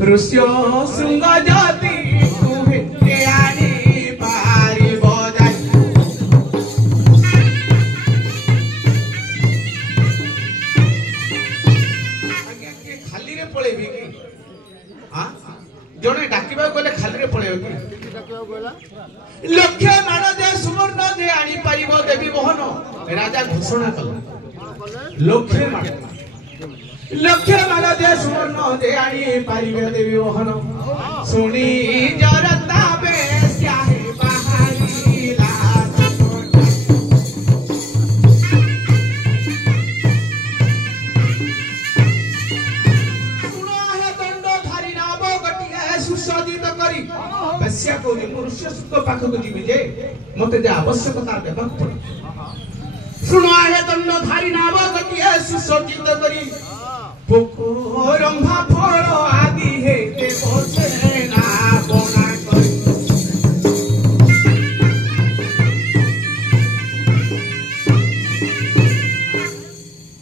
ऋष्य शृंग जाति तुहे आनी पारी बजाई खाली रे पळेबी कि हां जने डाकिबा गले खाली रे पळेबो कि लक्ष्य माण जे सुवर्ण जे आनी पारिबो देवी मोहन राजा घोषणा कला लक्ष्य माण जे सुवर्ण जे आनी पारिबो देवी मोहन सुनी जरता बेस्या हे बहारी लास सुनो हे दंडधारी नाम गटिया सुसज्जित करी बेस्या को मनुष्य सुख पाखक जीवी जे मते जे आवश्यकता देबा पड़े सुनो हे दंडधारी नाम गटिया सुसज्जित करी पोको रंभा फल आदि हे ते बसे ना बना कर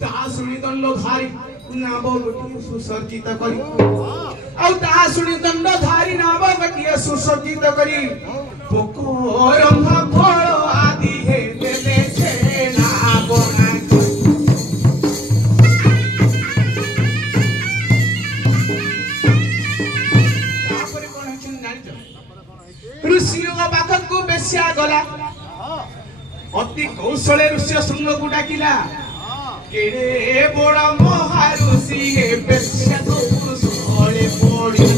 ता सुनी दंडधारी नाम गटिया सुसज्जित करी औ ता सुनी दंडधारी नाम गटिया सुसज्जित करी पोको रंभा फल आदि हे ते बसे ना बना बेस्या गला अति कौशले ऋष्य शृंग को डाकिला केड़े बड़ा महाऋषि हे बेस्या को कौशले पड़ी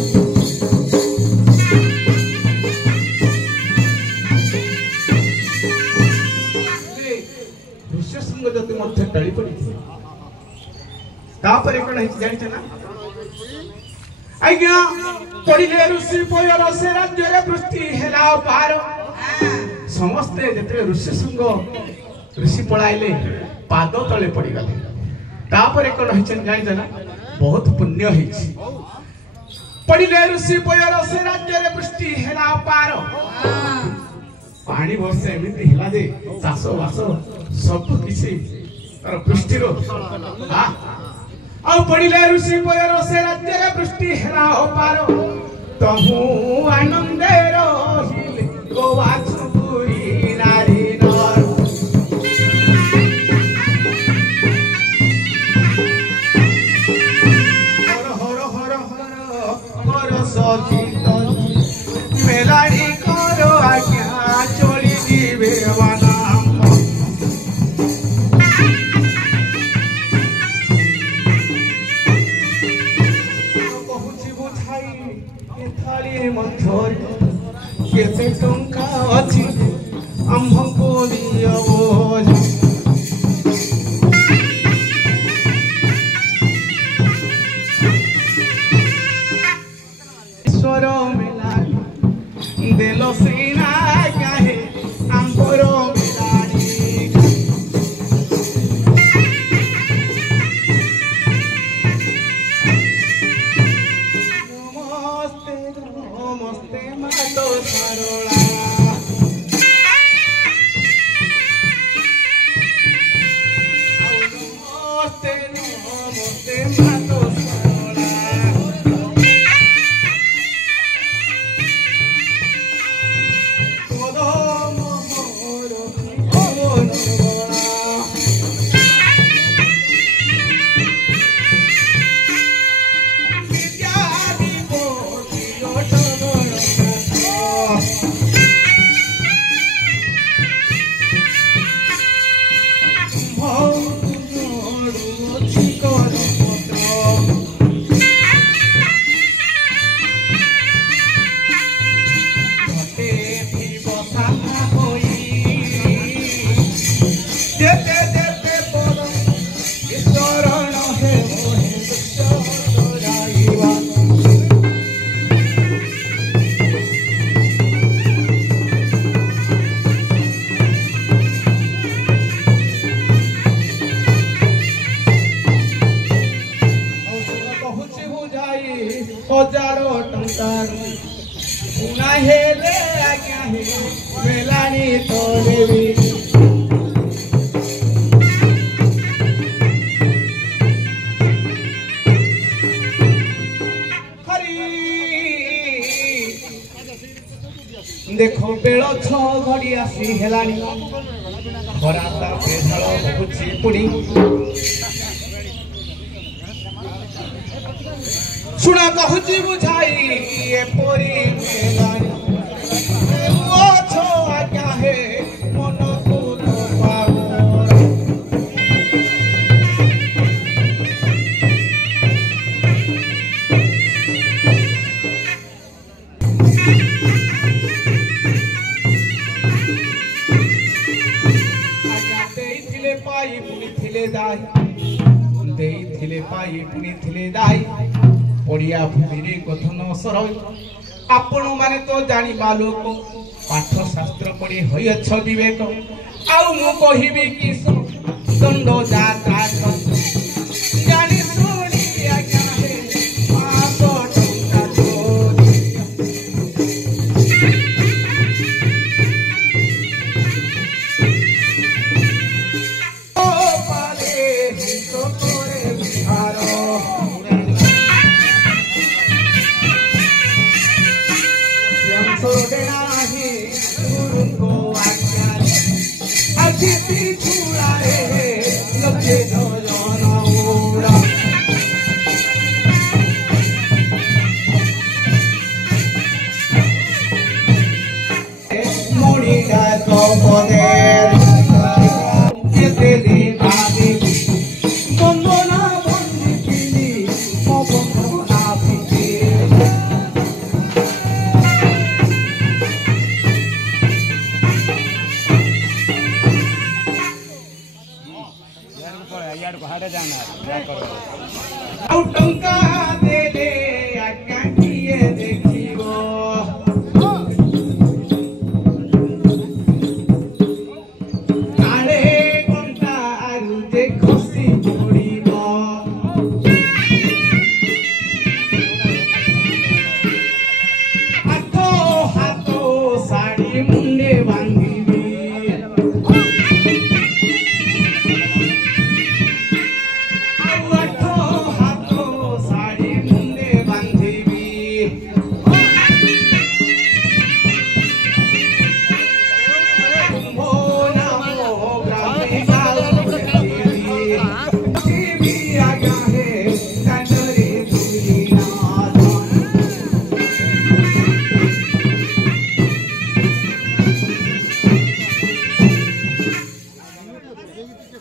ऋष्य शृंग जति मध्य टळी पड़ी तापर कोन है जानि छ ना आज्ञा पड़िले ऋषि पयर से राज्य रे वृष्टि हेला पार समस्ते जते ऋषि संग ऋषि पळाइले पाद तले पड़ी गले तापर कोन होइछन जानि जना बहुत पुण्य होइछि पड़िले ऋषि पयर से राज्य रे वृष्टि हेला पार पानी वर्षे एमिति हिला दे चासो वासो सब किछि तर वृष्टि रो हां आ पड़िले ऋषि पयर से राज्य रे वृष्टि हेला पार तहु आनंदे रहिले गोवा मेलाड़ी करो आज्ञा चोली जीवे वाला बहुची बुझाई ए थाली मध्य केते टंका अछि आम्भको दियो ईश्वर देलो सीना काहे आंबरो मिलाड़ी नमस्ते नमस्ते मातो सारोला नमस्ते नमस्ते मातो सारोला हजारो टंकार उना हेले आज्ञा हे मेलानी तोड़ेवी हरी देखो बेल 6 घड़ी आसी हेलानी खरा तापे झाल बहुची पुणी सुना कहूची बुझाई एपरी मेलानी ओ छो आज्ञा हे मन को पाओ पाई पुनी थिले दाई देई थिले पाई पुनी थिले दाई पड़िया भूमि कथन सरई आपण माने तो जानी लोक पाठ शास्त्र पढ़ी होइछ विवेक आउ मु कहिबी कि दंड जात्रा